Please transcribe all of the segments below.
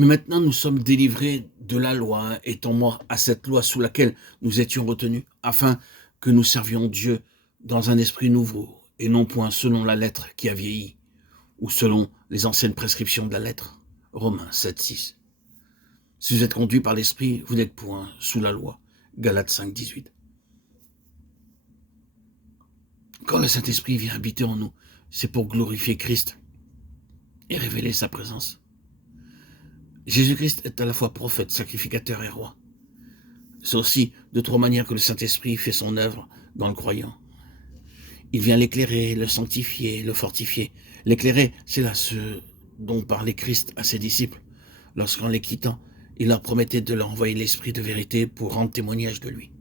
Mais maintenant nous sommes délivrés de la loi, étant morts à cette loi sous laquelle nous étions retenus, afin que nous servions Dieu dans un esprit nouveau, et non point selon la lettre qui a vieilli, ou selon les anciennes prescriptions de la lettre. Romains 7,6. Si vous êtes conduits par l'esprit, vous n'êtes point sous la loi. Galates 5,18. Quand le Saint-Esprit vient habiter en nous, c'est pour glorifier Christ et révéler sa présence. Jésus-Christ est à la fois prophète, sacrificateur et roi. C'est aussi de trois manières que le Saint-Esprit fait son œuvre dans le croyant. Il vient l'éclairer, le sanctifier, le fortifier. L'éclairer, c'est là ce dont parlait Christ à ses disciples, lorsqu'en les quittant, il leur promettait de leur envoyer l'Esprit de vérité pour rendre témoignage de lui.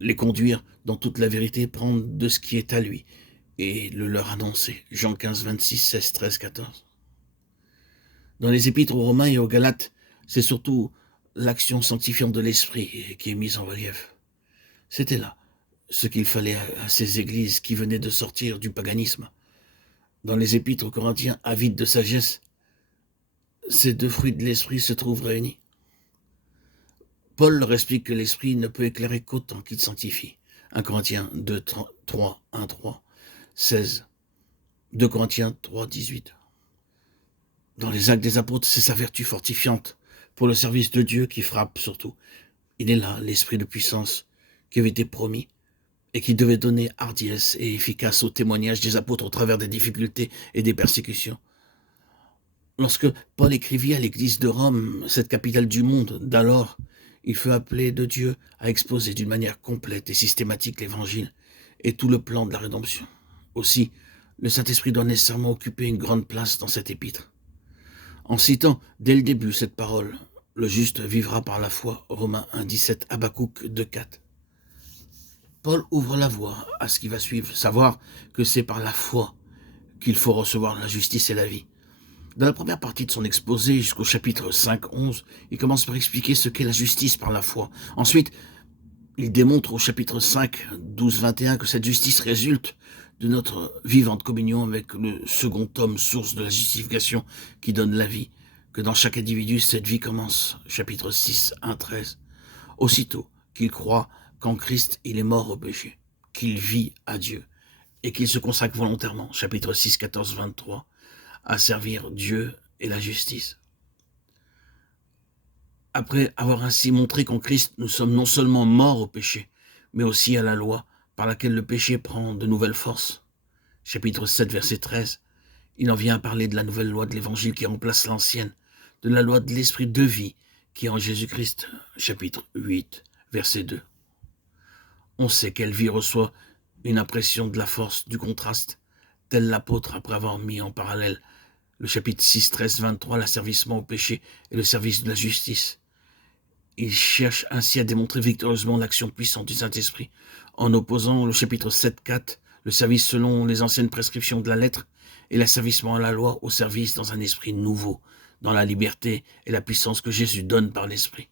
Les conduire dans toute la vérité, prendre de ce qui est à lui et le leur annoncer. Jean 15, 26, 16, 13, 14. Dans les épîtres aux Romains et aux Galates, c'est surtout l'action sanctifiante de l'Esprit qui est mise en relief. C'était là ce qu'il fallait à ces églises qui venaient de sortir du paganisme. Dans les épîtres aux Corinthiens, avides de sagesse, ces deux fruits de l'Esprit se trouvent réunis. Paul leur explique que l'Esprit ne peut éclairer qu'autant qu'il sanctifie. 1 Corinthiens 2, 3, 1, 3, 16. 2 Corinthiens 3, 18. Dans les actes des apôtres, c'est sa vertu fortifiante pour le service de Dieu qui frappe surtout. Il est là, l'esprit de puissance qui avait été promis et qui devait donner hardiesse et efficace au témoignage des apôtres au travers des difficultés et des persécutions. Lorsque Paul écrivit à l'église de Rome, cette capitale du monde d'alors, il fut appelé de Dieu à exposer d'une manière complète et systématique l'évangile et tout le plan de la rédemption. Aussi, le Saint-Esprit doit nécessairement occuper une grande place dans cet épître. En citant dès le début cette parole, le juste vivra par la foi, Romains 1, 17, Habakkuk 2, 4. Paul ouvre la voie à ce qui va suivre, savoir que c'est par la foi qu'il faut recevoir la justice et la vie. Dans la première partie de son exposé, jusqu'au chapitre 5, 11, il commence par expliquer ce qu'est la justice par la foi. Ensuite, il démontre au chapitre 5, 12, 21 que cette justice résulte de notre vivante communion avec le second homme, source de la justification qui donne la vie, que dans chaque individu, cette vie commence. Chapitre 6, 1, 13. Aussitôt qu'il croit qu'en Christ, il est mort au péché, qu'il vit à Dieu et qu'il se consacre volontairement. Chapitre 6, 14, 23. À servir Dieu et la justice. Après avoir ainsi montré qu'en Christ, nous sommes non seulement morts au péché, mais aussi à la loi, par laquelle le péché prend de nouvelles forces. Chapitre 7, verset 13, il en vient à parler de la nouvelle loi de l'Évangile qui remplace l'ancienne, de la loi de l'Esprit de vie qui est en Jésus-Christ. Chapitre 8, verset 2. On sait quelle vie reçoit une impression de la force du contraste, tel l'apôtre après avoir mis en parallèle le chapitre 6, 13, 23, l'asservissement au péché et le service de la justice. Il cherche ainsi à démontrer victorieusement l'action puissante du Saint-Esprit, en opposant le chapitre 7, 4, le service selon les anciennes prescriptions de la lettre, et l'asservissement à la loi au service dans un esprit nouveau, dans la liberté et la puissance que Jésus donne par l'Esprit.